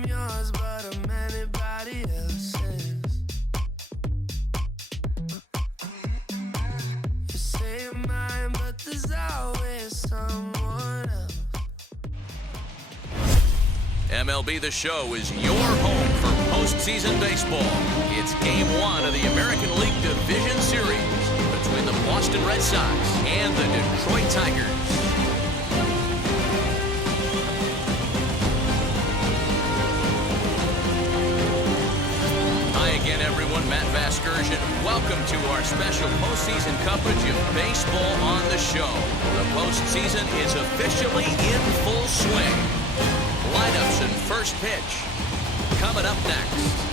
I'm yours, but I'm anybody else's. You say you're mine, but there's always someone else. MLB The Show is your home for postseason baseball. It's Game 1 of the American League Division Series between the Boston Red Sox and the Detroit Tigers. Hi again, everyone. Matt Vasgersian. Welcome to our special postseason coverage of Baseball on the Show. The postseason is officially in full swing. Lineups and first pitch coming up next.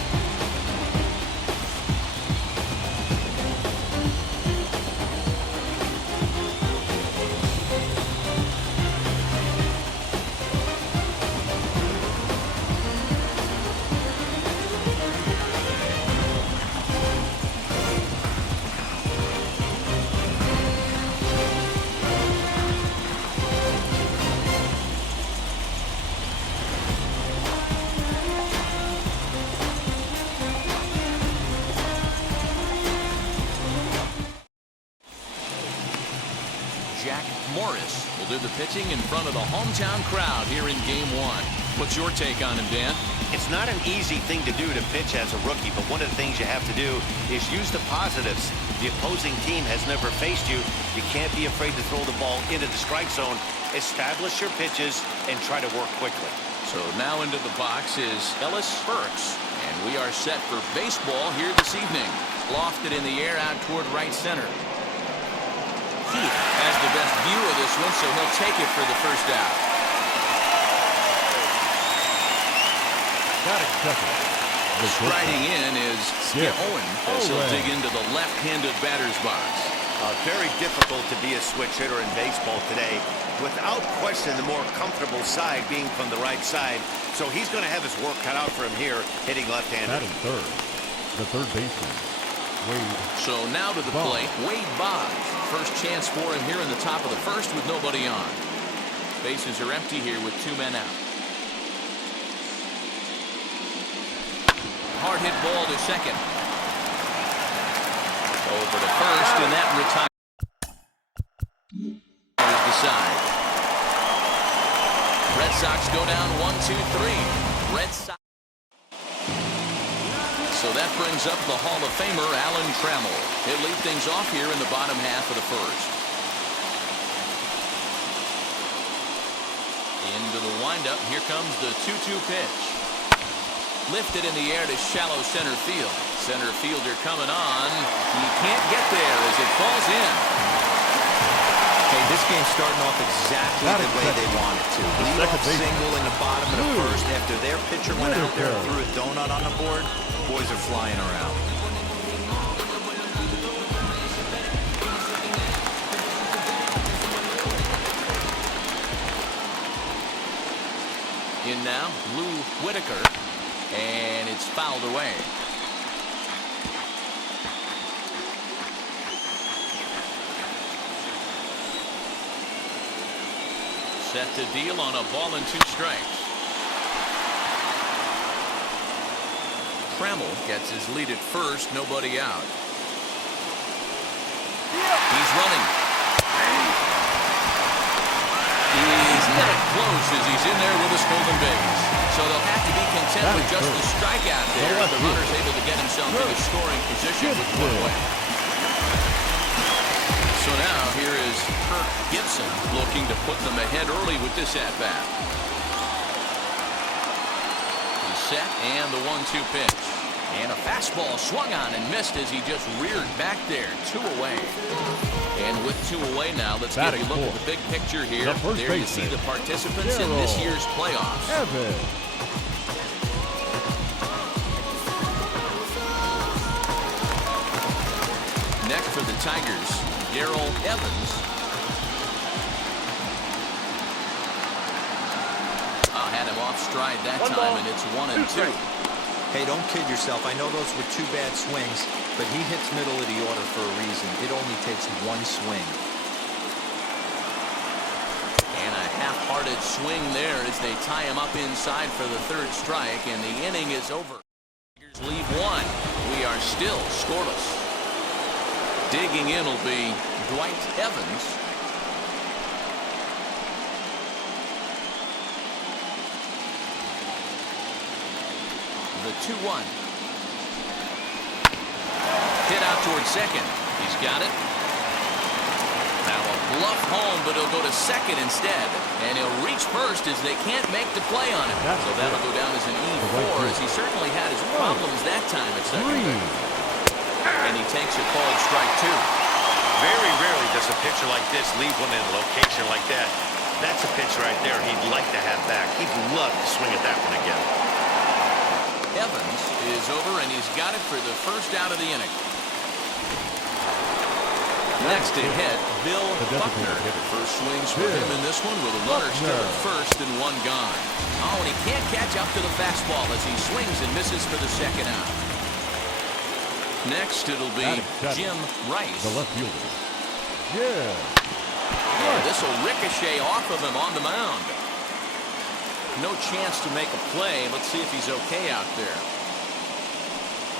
Morris will do the pitching in front of the hometown crowd here in Game 1. What's your take on him, Dan? It's not an easy thing to do to pitch as a rookie, but one of the things you have to do is use the positives. The opposing team has never faced you. You can't be afraid to throw the ball into the strike zone. Establish your pitches and try to work quickly. So now into the box is Ellis Burks, and we are set for baseball here this evening. Lofted in the air out toward right center. Heath has the best view of this one, so he'll take it for the first out. Got it covered. Striding in is Skip Owen as he'll dig into the left-handed batter's box. Very difficult to be a switch hitter in baseball today. Without question, the more comfortable side being from the right side. So he's going to have his work cut out for him here, hitting left-handed. Batting third. The third baseman, Wade. So now to the plate, Wade Boggs. First chance for him here in the top of the first with nobody on. Bases are empty here with 2 men out. Hard hit ball to second. Over to first, and that retires the side. Red Sox go down 1-2-3. Red Sox. So that brings up the Hall of Famer, Alan Trammell. He'll lead things off here in the bottom half of the first. Into the windup. Here comes the 2-2 pitch. Lifted in the air to shallow center field. Center fielder coming on. He can't get there as it falls in. Hey, this game's starting off exactly the way they want it to. Lead-off single in the bottom of the first after their pitcher went out there and threw a donut on the board. Boys are flying around. In now, Lou Whitaker, and it's fouled away. Set to deal on a ball and 2 strikes. Trammell gets his lead at first, nobody out. He's running. He's not close as he's in there with a stolen base. So they'll have to be content with just the strikeout there. The runner's able to get himself into scoring position with 1 away. So now here is Kirk Gibson looking to put them ahead early with this at-bat. He's set and the 1-2 pitch. And a fastball swung on and missed as he just reared back there. 2 away. And with 2 away now, let's get a look at the big picture here. There you see the participants in this year's playoffs. Next for the Tigers, Darrell Evans. Had him off stride that time, and it's 1-2. Hey, don't kid yourself. I know those were 2 bad swings, but he hits middle of the order for a reason. It only takes 1 swing. And a half-hearted spotted swing there as they tie him up inside for the third strike, and the inning is over. Leave one. We are still scoreless. Digging in will be Dwight Evans. The 2-1. Hit out towards second. He's got it. Now a bluff home, but he'll go to second instead. And he'll reach first as they can't make the play on him. So that'll go down as an E4, as he certainly had his problems that time at second base. And he takes a called strike 2. Very rarely does a pitcher like this leave one in a location like that. That's a pitch right there he'd like to have back. He'd love to swing at that one again. Evans is over, and he's got it for the first out of the inning. Next to hit, Bill Buckner. First swings for him in this one with a runner still at first and one gone. Oh, and he can't catch up to the fastball as he swings and misses for the second out. Next, it'll be Jim Rice. The left fielder. And this will ricochet off of him on the mound. No chance to make a play. Let's see if he's okay out there.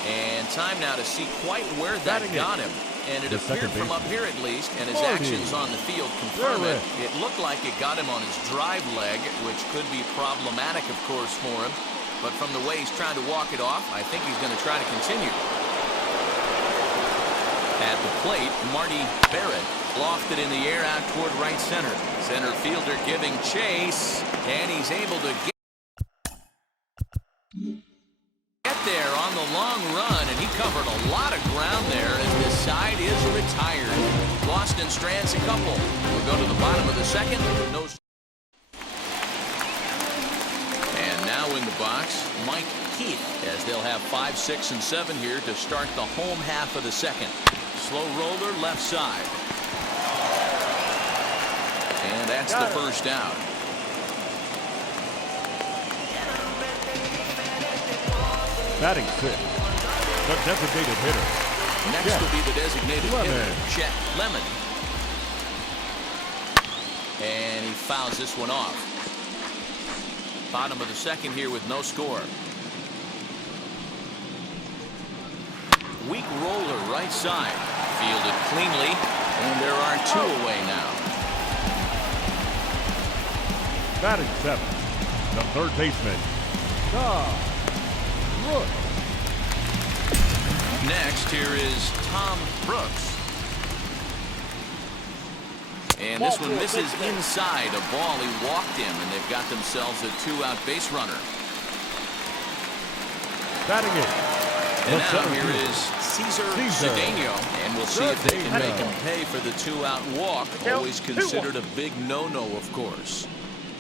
And time now to see quite where that got him. And it appeared from up here at least, and his actions on the field confirm it. It looked like it got him on his drive leg, which could be problematic, of course, for him. But from the way he's trying to walk it off, I think he's going to try to continue. At the plate, Marty Barrett lofted in the air out toward right center. Center fielder giving chase, and he's able to get there on the long run, and he covered a lot of ground there as this side is retired. Boston strands a couple. We'll go to the bottom of the second. No. And now in the box, Mike Keith, as they'll have 5, 6, and 7 here to start the home half of the second. Slow roller left side. And that's the first out. Batting 6. The designated hitter. Next will be the designated hitter, Chet Lemon. And he fouls this one off. Bottom of the second here with no score. Weak roller right side. Fielded cleanly. And there are 2 away now. Batting 7. The third baseman. Brooks. Next, here is Tom Brooks. And this one misses inside a ball he walked in, and they've got themselves a 2-out base runner. Batting 8. And now here is Cesar Cedeno, and we'll see if they can make him pay for the 2-out walk. Always considered a big no-no, of course.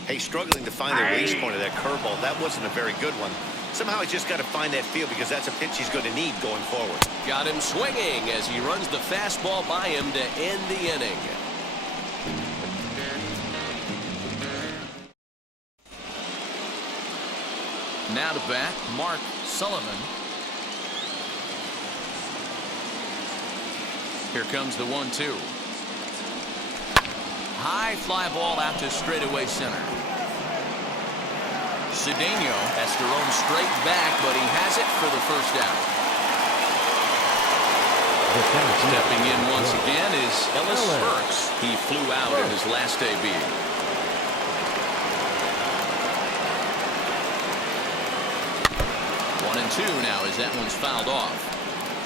Hey, struggling to find the release point of that curveball. That wasn't a very good one. Somehow he's just got to find that feel, because that's a pitch he's going to need going forward. Got him swinging as he runs the fastball by him to end the inning. Now to bat, Mark Sullivan. Here comes the 1-2. High fly ball out to straightaway center. Cedeno has to roam straight back, but he has it for the first out. Stepping in once again is Ellis Burks. He flew out in his last debut. 1-2 now as that one's fouled off.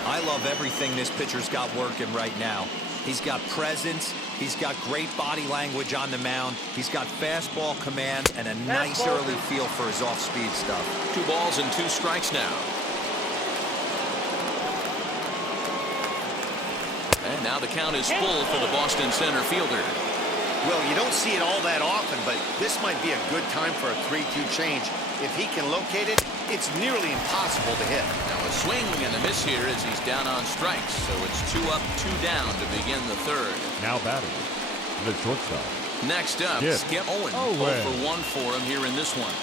I love everything this pitcher's got working right now. He's got presence. He's got great body language on the mound. He's got fastball command and a nice early feel for his off-speed stuff. 2 balls and 2 strikes now. And now the count is full for the Boston center fielder. Well, you don't see it all that often, but this might be a good time for a 3-2 change. If he can locate it, it's nearly impossible to hit. Now a swing and a miss here as he's down on strikes. So it's 2 up, 2 down to begin the third. Now batting, the shortstop. Next up, Skip Owen. 0 for 1 for him here in this one.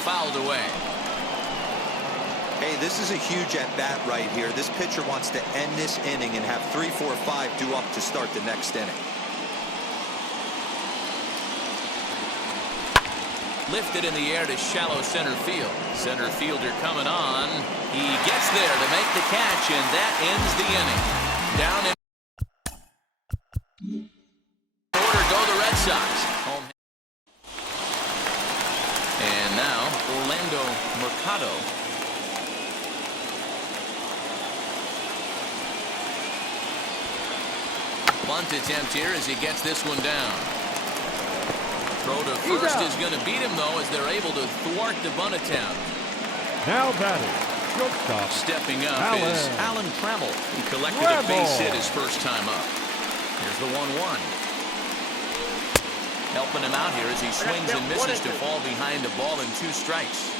Fouled away. Hey, this is a huge at-bat right here. This pitcher wants to end this inning and have 3, 4, 5 due up to start the next inning. Lifted in the air to shallow center field. Center fielder coming on. He gets there to make the catch, and that ends the inning. Down in order go the Red Sox. Home. And now Orlando Mercado. Bunt attempt here as he gets this one down. Throw to first is going to beat him, though, as they're able to thwart the bunt attempt. Now batting, shortstop. Stepping up is Alan Trammell. He collected a base hit his first time up. Here's the 1-1. Helping him out here as he swings and misses to fall behind the ball in 2 strikes.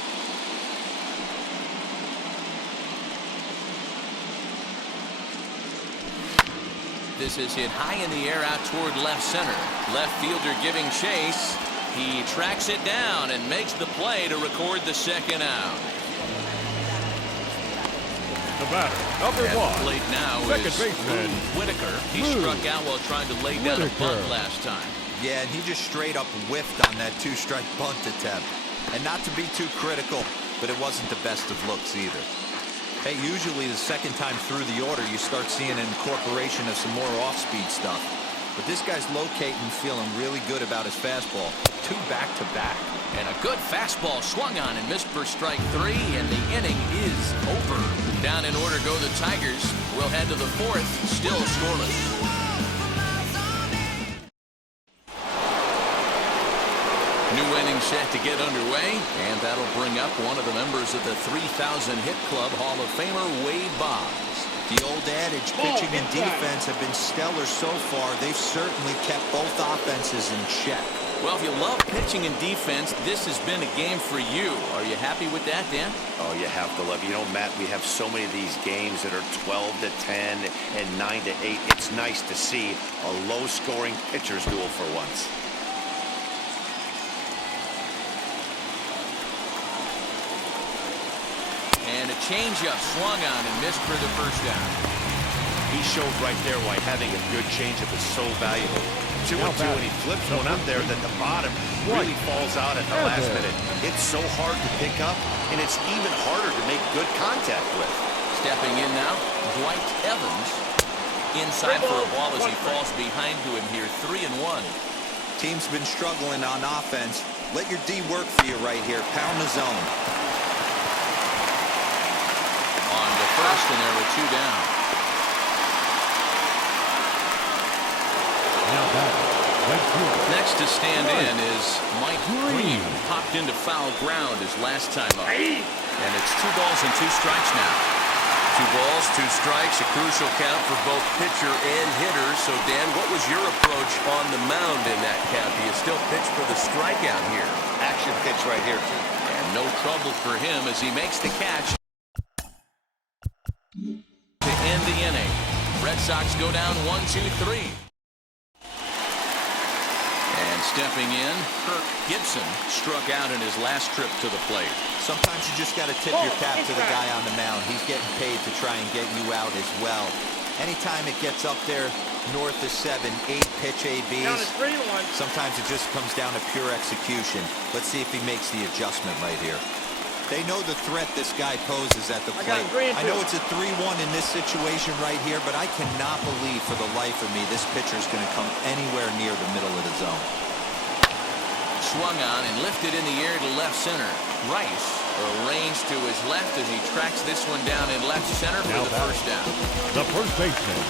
This is hit high in the air out toward left center. Left fielder giving chase. He tracks it down and makes the play to record the second out. The batter, number At 1. the plate now second is baseman Whitaker. He struck out while trying to lay down a bunt last time. Yeah, and he just straight up whiffed on that 2-strike bunt attempt. And not to be too critical, but it wasn't the best of looks either. Hey, usually the second time through the order, you start seeing an incorporation of some more off-speed stuff. But this guy's locating, feeling really good about his fastball. 2 back-to-back. And a good fastball swung on and missed for strike 3, and the inning is over. Down in order go the Tigers. We'll head to the 4th, still scoreless. New inning set to get underway, and that'll bring up one of the members of the 3,000 Hit Club Hall of Famer, Wade Boggs. The old adage, pitching and defense have been stellar so far. They've certainly kept both offenses in check. Well, if you love pitching and defense, this has been a game for you. Are you happy with that, Dan? Oh, you have to love it. You know, Matt, we have so many of these games that are 12-10 and 9-8. It's nice to see a low-scoring pitcher's duel for once. And a changeup swung on and missed for the first down. He showed right there why having a good changeup is so valuable. 2-2, and he flips one up there that the bottom really falls out at the last minute. It's so hard to pick up, and it's even harder to make good contact with. Stepping in now, Dwight Evans. Inside for a ball as he falls behind to him here, 3-1. Team's been struggling on offense. Let your D work for you right here. Pound the zone. On to first, and there were 2 down. Now batting, right field. Next to stand in is Mike Green. Popped into foul ground his last time up. And it's 2 balls and 2 strikes now. 2 balls, 2 strikes, a crucial count for both pitcher and hitter. So, Dan, what was your approach on the mound in that count? Do you still pitch for the strikeout here? Action pitch right here, too. And no trouble for him as he makes the catch to end the inning. Red Sox go down 1-2-3. And stepping in, Kirk Gibson struck out in his last trip to the plate. Sometimes you just got to tip your cap to the guy on the mound. He's getting paid to try and get you out as well. Anytime it gets up there north of 7, 8 pitch ABs, sometimes it just comes down to pure execution. Let's see if he makes the adjustment right here. They know the threat this guy poses at the plate. I know it's a 3-1 in this situation right here, but I cannot believe for the life of me this pitcher is going to come anywhere near the middle of the zone. Swung on and lifted in the air to left center. Rice arranged to his left as he tracks this one down in left center for the first down. The first baseman.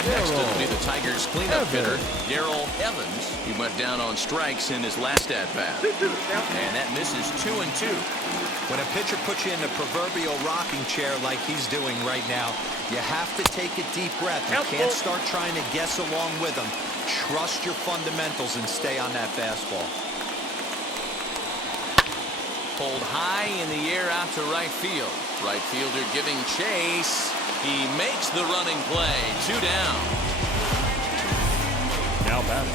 And next it'll be the Tigers cleanup hitter, Darrell Evans. He went down on strikes in his last at-bat. And that misses 2-2. When a pitcher puts you in the proverbial rocking chair like he's doing right now, you have to take a deep breath. You can't start trying to guess along with him. Trust your fundamentals and stay on that fastball. Pulled high in the air out to right field. Right fielder giving chase. He makes the running play. 2 down. Now batting,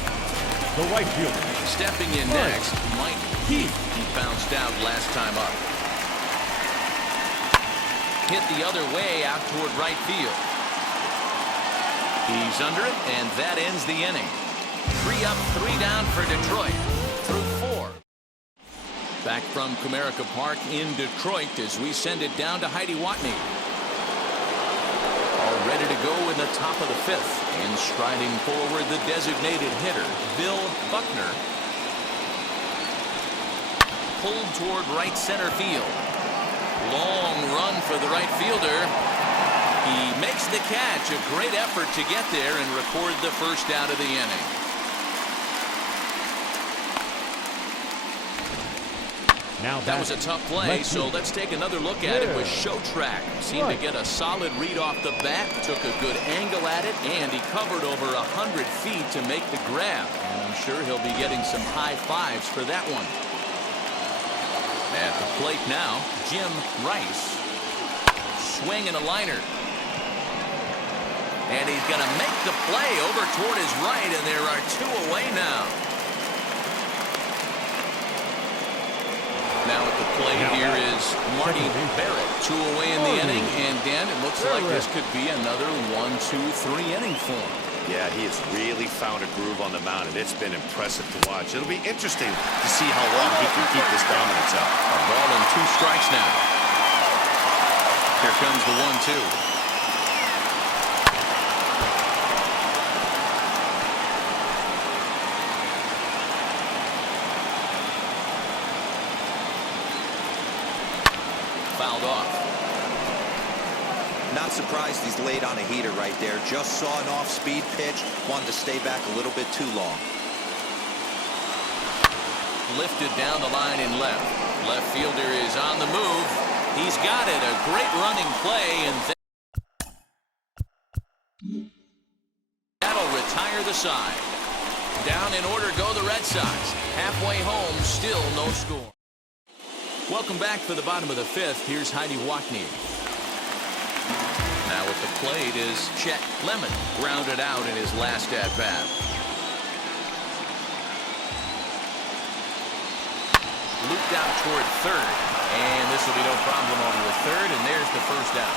the right fielder. Stepping in next, Mike Heath. He bounced out last time up. hit the other way out toward right field. He's under it, and that ends the inning. 3 up, 3 down for Detroit through 4. Back from Comerica Park in Detroit as we send it down to Heidi Watney. All ready to go in the top of the 5th. And striding forward, the designated hitter, Bill Buckner. Pulled toward right center field. Long run for the right fielder. He makes the catch. A great effort to get there and record the first out of the inning. Now that was a tough play, so let's take another look at it with Show Track. Seemed to get a solid read off the bat, took a good angle at it, and he covered over 100 feet to make the grab. And I'm sure he'll be getting some high fives for that one. At the plate now, Jim Rice. Swing and a liner. And he's going to make the play over toward his right, and there are 2 away now. Now at the plate here is Marty Barrett. 2 away in the inning, and Dan, it looks like this could be another 1, 2, 3 inning for him. Yeah, he has really found a groove on the mound, and it's been impressive to watch. It'll be interesting to see how long he can keep this dominance up. A ball and 2 strikes now. Here comes the 1-2. Fouled off. Not surprised he's laid on a heater right there. Just saw an off-speed pitch. Wanted to stay back a little bit too long. Lifted down the line in left. Left fielder is on the move. He's got it. A great running play, and that'll retire the side. Down in order go the Red Sox. Halfway home, still no score. Welcome back for the bottom of the 5th. Here's Heidi Watney. Now at the plate is Chet Lemon, grounded out in his last at-bat. Looped out toward third, and this will be no problem over the third, and there's the first out.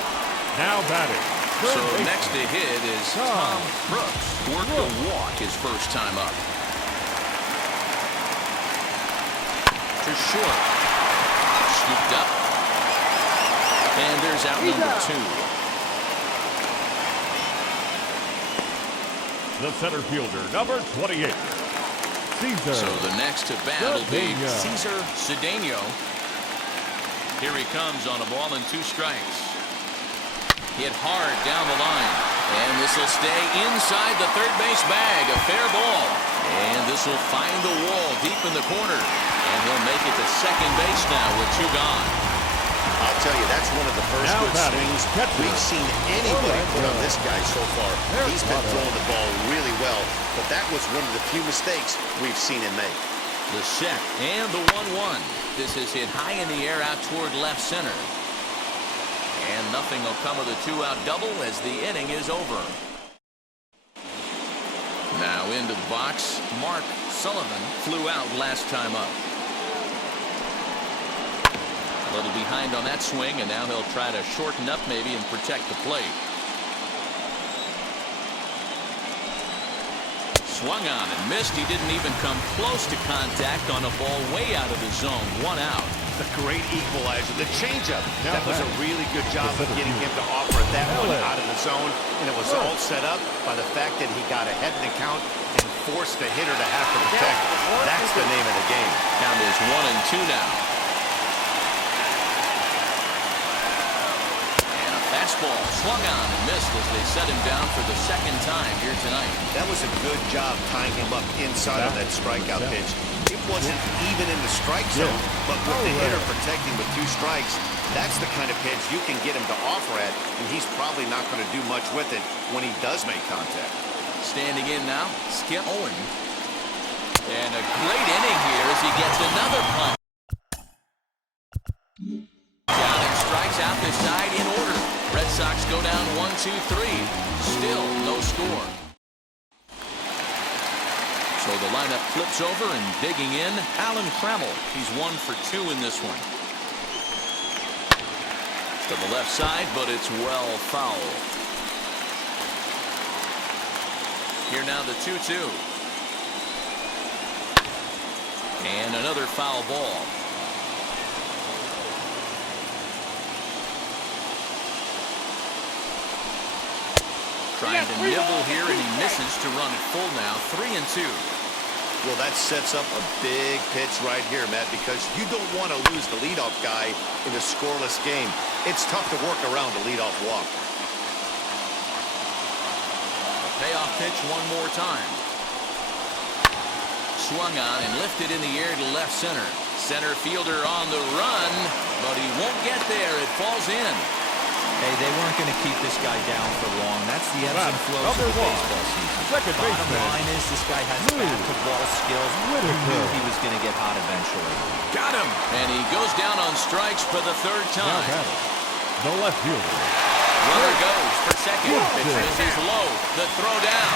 Now batting. So next to hit is Tom Brooks. Worked a walk his first time up. To short. Scooped up. And there's out number 2. The center fielder, number 28. Cesar. So the next to bat will be Cesar Cedeno. Here he comes on a ball and 2 strikes. Hit hard down the line. And this will stay inside the third base bag. A fair ball. And this will find the wall deep in the corner. And he'll make it to second base now with 2 gone. I'll tell you, that's one of the first good swings we've seen anybody put on this guy so far. He's been throwing the ball really well, but that was one of the few mistakes we've seen him make. The set and the 1-1. This is hit high in the air out toward left center. And nothing will come of the 2-out double as the inning is over. Now into the box, Mark Sullivan flew out last time up. A little behind on that swing, and now he'll try to shorten up maybe and protect the plate. Swung on and missed. He didn't even come close to contact on a ball way out of the zone. 1 out. The great equalizer, the changeup. That was a really good job of getting him to offer that one out of the zone, and it was all set up by the fact that he got ahead in the count and forced the hitter to have to protect. That's the name of the game. Count is 1-2 now. Fastball swung on and missed as they set him down for the second time here tonight. That was a good job tying him up inside of that strikeout pitch. It wasn't even in the strike zone, but with the hitter protecting with 2 strikes, that's the kind of pitch you can get him to offer at, and he's probably not going to do much with it when he does make contact. Standing in now, Skip Owen. And a great inning here as he gets another punt. Down and strikes out this side in order. Red Sox go down 1-2-3. Still no score. So the lineup flips over and digging in, Alan Trammell. He's 1 for 2 in this one. To the left side, but it's well fouled. Here now the 2-2. And another foul ball. Trying to nibble here, and he misses to run it full now. 3-2. Well, that sets up a big pitch right here, Matt, because you don't want to lose the leadoff guy in a scoreless game. It's tough to work around a leadoff walk. Payoff pitch one more time. Swung on and lifted in the air to left center. Center fielder on the run, but he won't get there. It falls in. Hey, they weren't going to keep this guy down for long. That's the ebbs and flows of the baseball season. Second Bottom baseman. line is this guy has bat-to-ball skills. You knew he was going to get hot eventually. Got him. And he goes down on strikes for the third Now time. batting, the left fielder. Runner goes for second. Pitch misses low. The throw down.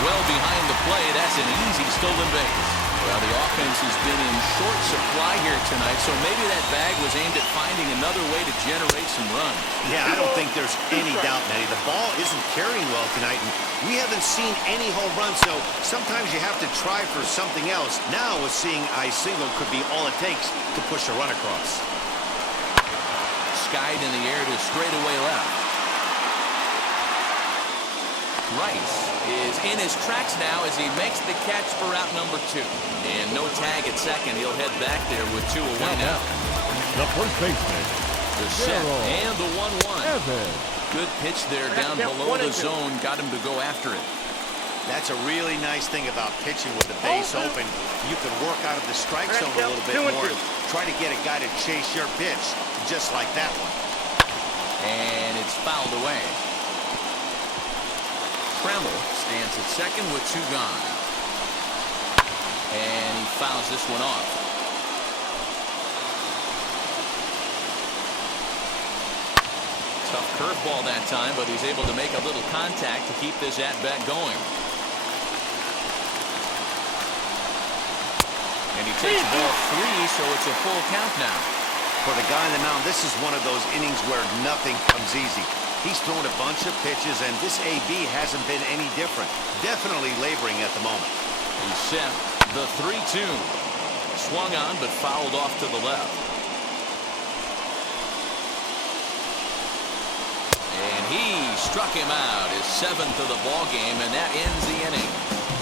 Well behind the plate. That's an easy stolen base. Well, the offense has been in short supply here tonight, so maybe that bag was aimed at finding another way to generate some runs. Yeah, I don't think there's any doubt, Matty. The ball isn't carrying well tonight, and we haven't seen any home runs, so sometimes you have to try for something else. Now, with seeing I single could be all it takes to push a run across. Skied in the air to straightaway left. Rice is in his tracks now as he makes the catch for out number 2. And no tag at second. He'll head back there with 2 away now. The first baseman. The set and the 1-1. Good pitch there down below the zone. Got him to go after it. That's a really nice thing about pitching with the base open. You can work out of the strike zone a little bit more and try to get a guy to chase your pitch, just like that one. And it's fouled away. Tremble stands at second with 2 gone. And he fouls this one off. Tough curveball that time, but he's able to make a little contact to keep this at-bat going. And he takes ball 3, so it's a full count now. For the guy on the mound, this is one of those innings where nothing comes easy. He's thrown a bunch of pitches, and this AB hasn't been any different. Definitely laboring at the moment. He's set the 3-2. Swung on, but fouled off to the left. And he struck him out, his 7th of the ball game, and that ends the inning.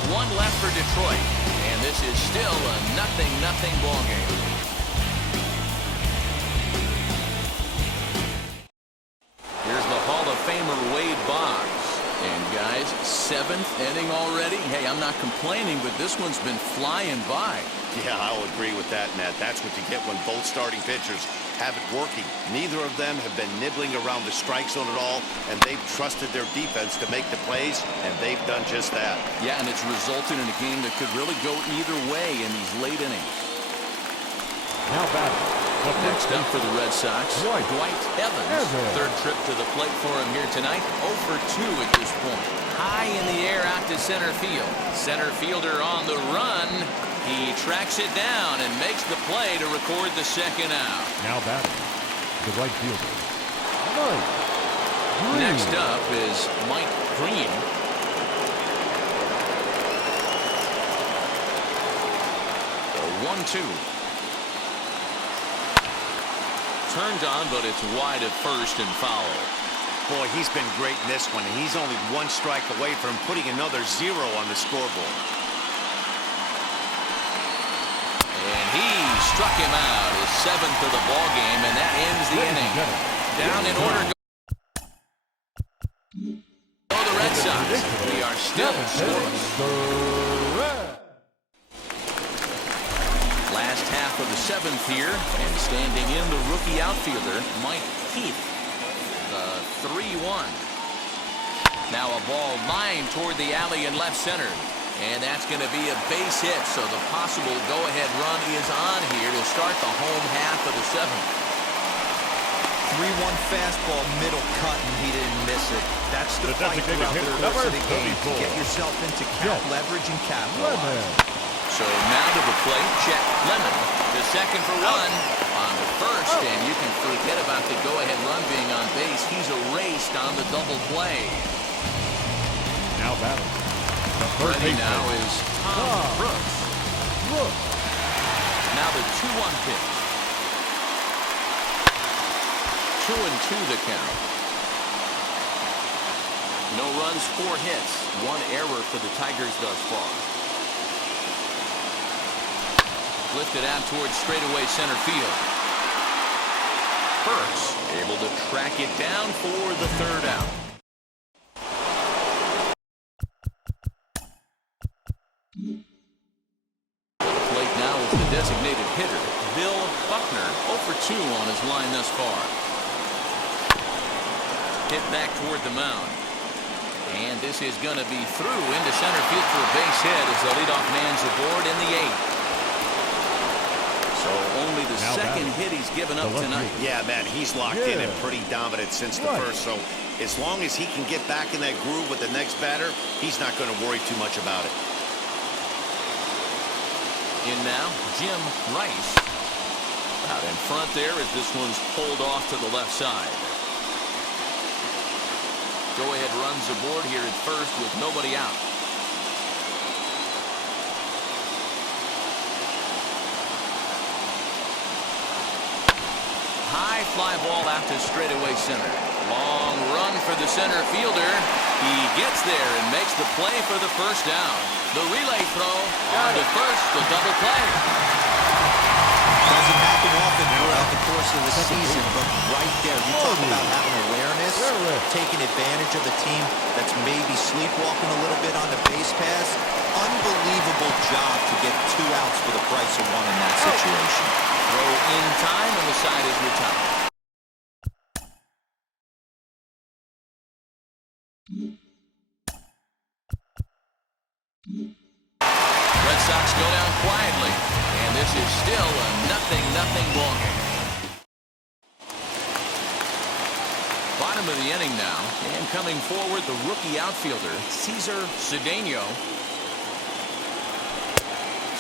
1 left for Detroit, and this is still a 0-0 ball game. And guys, 7th inning already. Hey, I'm not complaining, but this one's been flying by. Yeah, I'll agree with that, Matt. That's what you get when both starting pitchers have it working. Neither of them have been nibbling around the strike zone at all, and they've trusted their defense to make the plays, and they've done just that. Yeah, and it's resulted in a game that could really go either way in these late innings. Now batting. Next up for the Red Sox, Dwight Evans. 3rd trip to the plate for him here tonight. 0 for 2 at this point. High in the air out to center field. Center fielder on the run. He tracks it down and makes the play to record the 2nd out. Now batting, the right fielder. Next up is Mike Green. The 1-2. Turned on, but it's wide at first and foul. Boy, he's been great in this one, and he's only 1 strike away from putting another 0 on the scoreboard. And he struck him out, his 7th of the ball game, and that ends the inning. Down in order. Oh, the Red Sox. We are still scoreless. Last half of the 7th here, and standing in the rookie outfielder, Mike Keith, the 3-1. Now a ball lined toward the alley in left center, and that's going to be a base hit, so the possible go-ahead run is on here to start the home half of the 7th. 3-1 fastball, middle cut, and he didn't miss it. That's the fight throughout the course of the game to get yourself into cap leverage and capitalize. So now to the plate, check Lemon. The second for 1 on the first, and you can forget about the go-ahead run being on base. He's erased on the double play. Now batting. The third Ready baseman. now is Tom Brooks. Now the 2-1 pitch. 2-2 the count. No runs, 4 hits, 1 error for the Tigers thus far. Lifted out towards straightaway center field. Burks able to track it down for the 3rd out. Plate now is the designated hitter, Bill Buckner, 0 for 2 on his line thus far. Hit back toward the mound. And this is going to be through into center field for a base hit as the leadoff man's aboard in the 8th. So only the Now second batting. hit he's given up tonight. Yeah, man, he's locked in and pretty dominant since the first. So as long as he can get back in that groove with the next batter, he's not going to worry too much about it. In now, Jim Rice. Out in front there as this one's pulled off to the left side. Go-ahead runs aboard here at first with nobody out. High fly ball out to straightaway center. Long run for the center fielder. He gets there and makes the play for the 1st down. The relay throw on to first, the double play. Doesn't happen often throughout the course of the season, but right there, you talk about having awareness, taking advantage of a team that's maybe sleepwalking a little bit on the base pass. Unbelievable job to get 2 outs for the price of 1 in that situation. Throw in time, and the side is retired. Red Sox go down quietly, and this is still a 0-0 ball game. Bottom of the inning now, and coming forward, the rookie outfielder, Cesar Cedeno.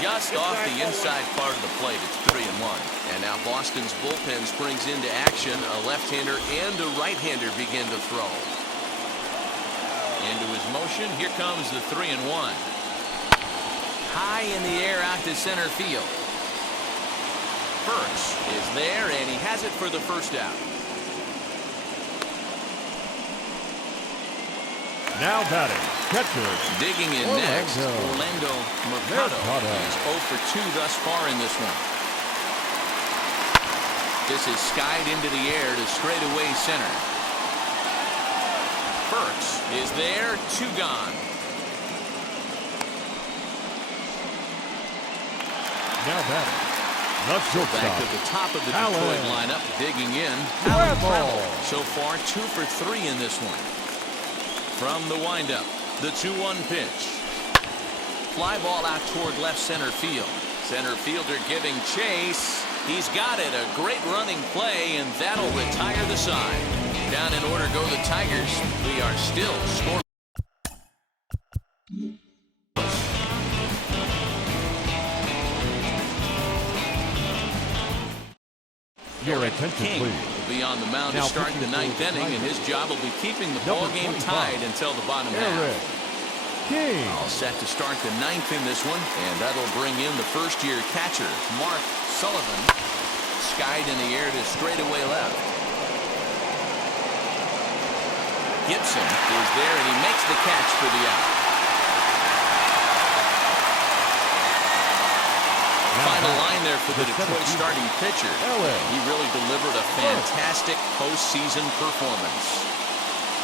Just off the inside part of the plate, it's 3-1. And now Boston's bullpen springs into action. A left-hander and a right-hander begin to throw. Into his motion, here comes the 3-1. High in the air out to center field. Burks is there, and he has it for the 1st out. Now batting. Catcher. Digging in next, Orlando Mercado is 0 for 2 thus far in this one. This is skied into the air to straightaway center. Burks is there, 2 gone. Now batting. The shortstop. Back to the top of the Detroit lineup, digging in. Travel. So far, 2 for 3 in this one. From the windup, the 2-1 pitch. Fly ball out toward left center field. Center fielder giving chase. He's got it. A great running play, and that'll retire the side. Down in order go the Tigers. We are still scoring. Your attention, King please. will be on the mound Now to start the 9th inning, and his job will be keeping the ball game tied until the bottom half. King. All set to start the 9th in this one, and that'll bring in the first-year catcher, Mark Sullivan. Skied in the air to straightaway left. Gibson is there, and he makes the catch for the out. Final line there for the Detroit starting pitcher. He really delivered a fantastic postseason performance.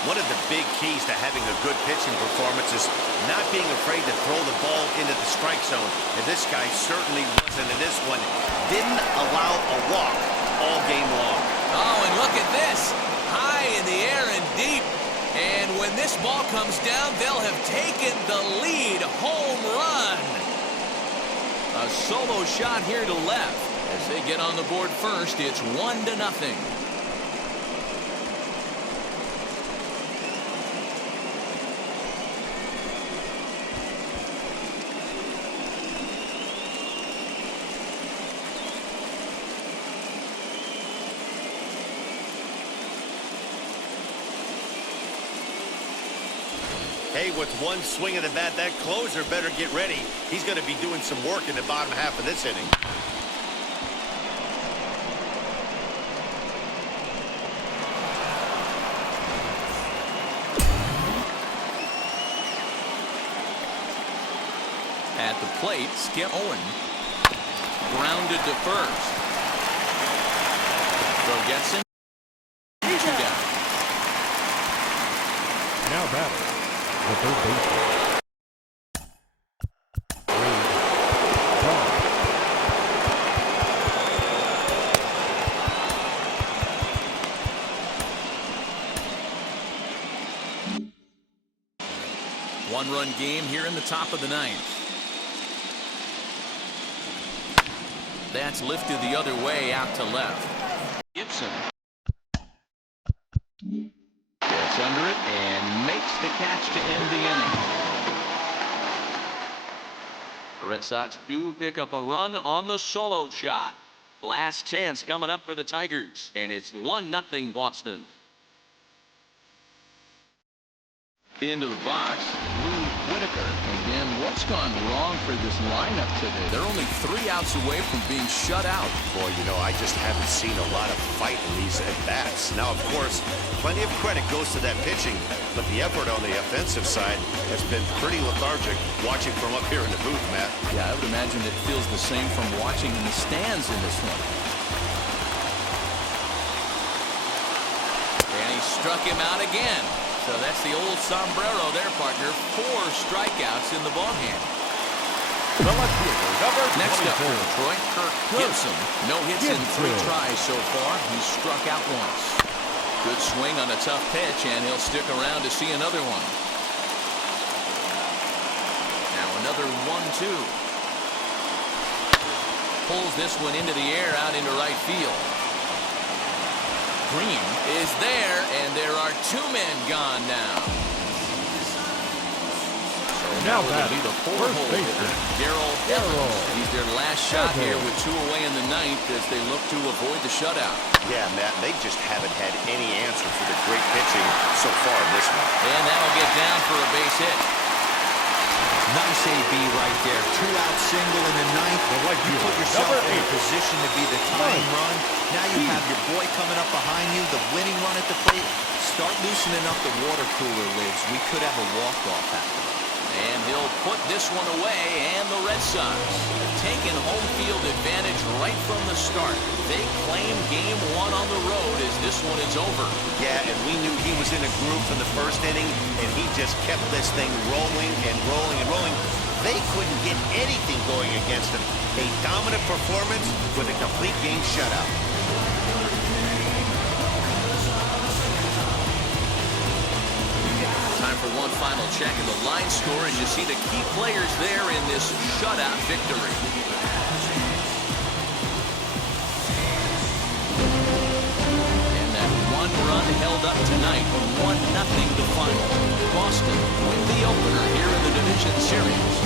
One of the big keys to having a good pitching performance is not being afraid to throw the ball into the strike zone. And this guy certainly wasn't in this one. Didn't allow a walk all game long. Oh, and look at this. High in the air and deep. And when this ball comes down, they'll have taken the lead. Home run. A solo shot here to left. As they get on the board first, it's 1-0. Hey, with one swing of the bat, that closer better get ready. He's going to be doing some work in the bottom half of this inning. At the plate, Skip Owen. Grounded to first. Throw gets him. Two down. Now batting, the third baseman. One-run game here in the top of the ninth. That's lifted the other way out to left. Gibson gets under it and makes the catch to end the inning. The Red Sox do pick up a run on the solo shot. Last chance coming up for the Tigers, and it's 1-0 Boston. Into the box, Lou Whitaker. Again, what's gone wrong for this lineup today? They're only 3 outs away from being shut out. Boy, you know, I just haven't seen a lot of fight in these at-bats. Now, of course, plenty of credit goes to that pitching, but the effort on the offensive side has been pretty lethargic watching from up here in the booth, Matt. Yeah, I would imagine it feels the same from watching in the stands in this one. And he struck him out again. So that's the old sombrero there, partner. 4 strikeouts in the ballgame. Next up for Detroit, Kirk Gibson. No hits in 3 tries so far. He struck out once. Good swing on a tough pitch, and he'll stick around to see another one. Now another 1-2. Pulls this one into the air out into right field. Green is there, and there are 2 men gone now. So now it'll be the 4-hole hitter, Darrell Evans. He's their last shot here with 2 away in the ninth as they look to avoid the shutout. Yeah, Matt, they just haven't had any answer for the great pitching so far in this one. And that'll get down for a base hit. Nice AB right there. 2-out single in the ninth. You put yourself in a position to be the tying run. Now you have your boy coming up behind you, the winning run at the plate. Start loosening up the water cooler lids. We could have a walk-off after that. And he'll put this one away, and the Red Sox have taken home field advantage right from the start. They claim game 1 on the road as this one is over. Yeah, and we knew he was in a groove from the first inning, and he just kept this thing rolling and rolling and rolling. They couldn't get anything going against him. A dominant performance with a complete game shutout. Time for one final check of the line score as you see the key players there in this shutout victory. And that 1 run held up tonight, 1-0 the final. Boston win the opener here in the division series.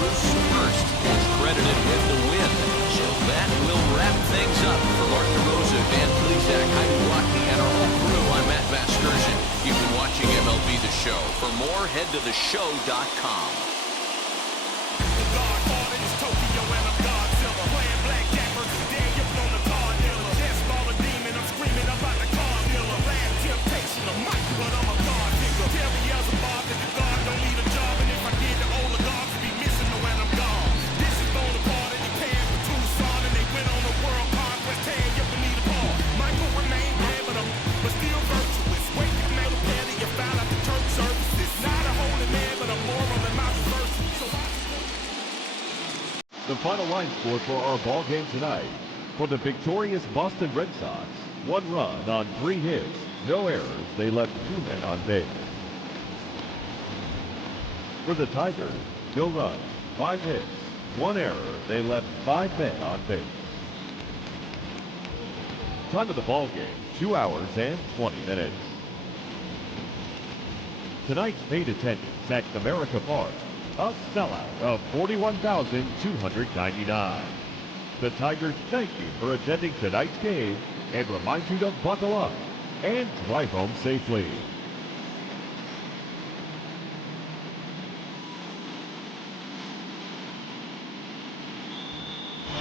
Bruce Hurst is credited with the win. So that will wrap things up for Mark DeRosa, Dan Plesac, Heidi Watney, and our whole crew. I'm Matt Vasgersian. You've been watching MLB The Show. For more, head to TheShow87. The final line score for our ball game tonight. For the victorious Boston Red Sox, 1 run on 3 hits, no errors. They left 2 men on base. For the Tigers, no runs, 5 hits, 1 error. They left 5 men on base. Time of the ball game, 2 hours and 20 minutes. Tonight's paid attendance at Comerica Park, a sellout of 41,299. The Tigers thank you for attending tonight's game and remind you to buckle up and drive home safely.